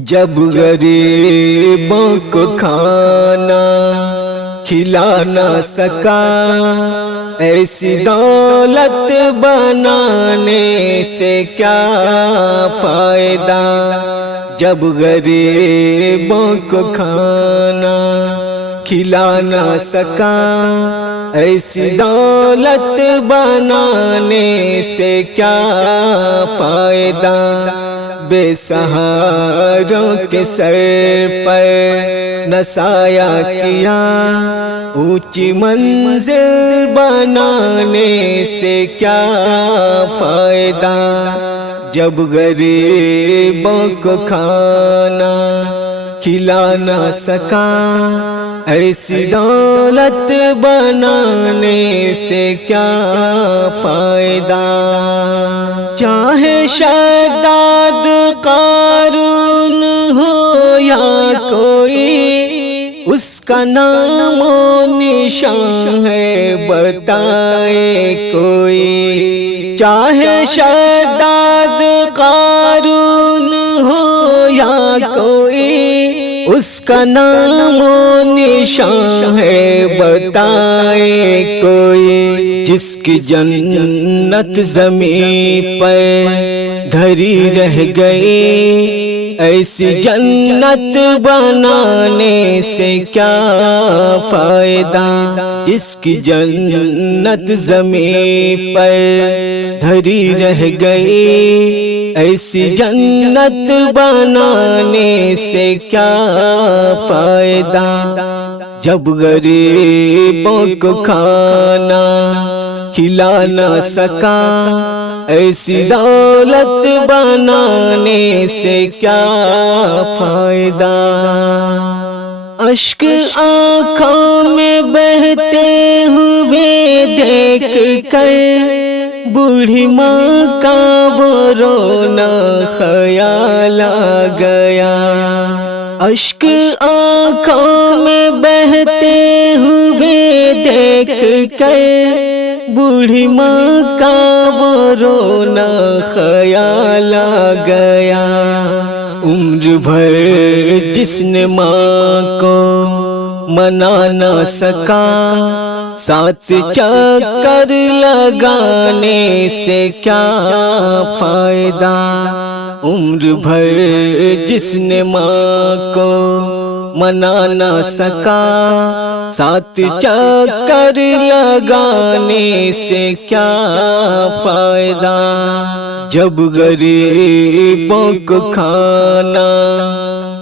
جب غریبوں کو کھانا کھلا نہ سکا، ایسی دولت بنانے سے کیا فائدہ۔ جب غریبوں کو کھانا کھلا نہ سکا، ایسی دولت بنانے سے کیا فائدہ۔ بے سہاروں کے سر پر نہ سایہ کیا، اونچی منزل بنانے سے کیا فائدہ۔ جب غریبوں کو کھانا کھلا نہ سکا، ایسی دولت بنانے سے کیا فائدہ۔ چاہے شداد قارون ہو یا کوئی، اس کا نام و نشان ہے بتائے کوئی۔ چاہے شداد قارون ہو یا کوئی، اس کا نام و نشان ہے بتائے کوئی۔ جس کی جنت زمین پر دھری رہ گئی، ایسی جنت بنانے سے کیا فائدہ۔ جس کی جنت زمین پر دھری رہ گئی، ایسی جنت بنانے سے کیا فائدہ۔ جب غریبوں کو کھانا کھلا نہ سکا، ایسی دولت بنانے سے کیا فائدہ۔ اشک آنکھوں میں بہتے ہوئے دیکھ کر، بوڑھی ماں کا وہ رونا خیال آ گیا۔ اشک آنکھوں میں بہتے ہوئے دیکھ کر، بوڑھی ماں کا وہ رونا خیال آ گیا۔ عمر بھر جس نے ماں کو منا نہ سکا، 7 چکر لگانے سے کیا فائدہ۔ عمر بھر جس نے ماں کو منا نہ سکا، 7 چکر لگانے سے کیا فائدہ۔ جب غریبوں کو کھانا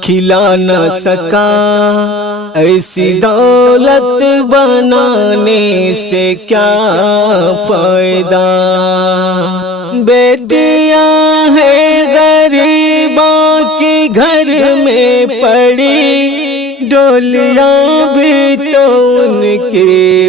کھلا نہ سکا، ایسی دولت بنانے سے کیا فائدہ۔ بیٹیاں ہیں غریبوں کی گھر میں پڑی، ڈولیاں بھی تو ان کی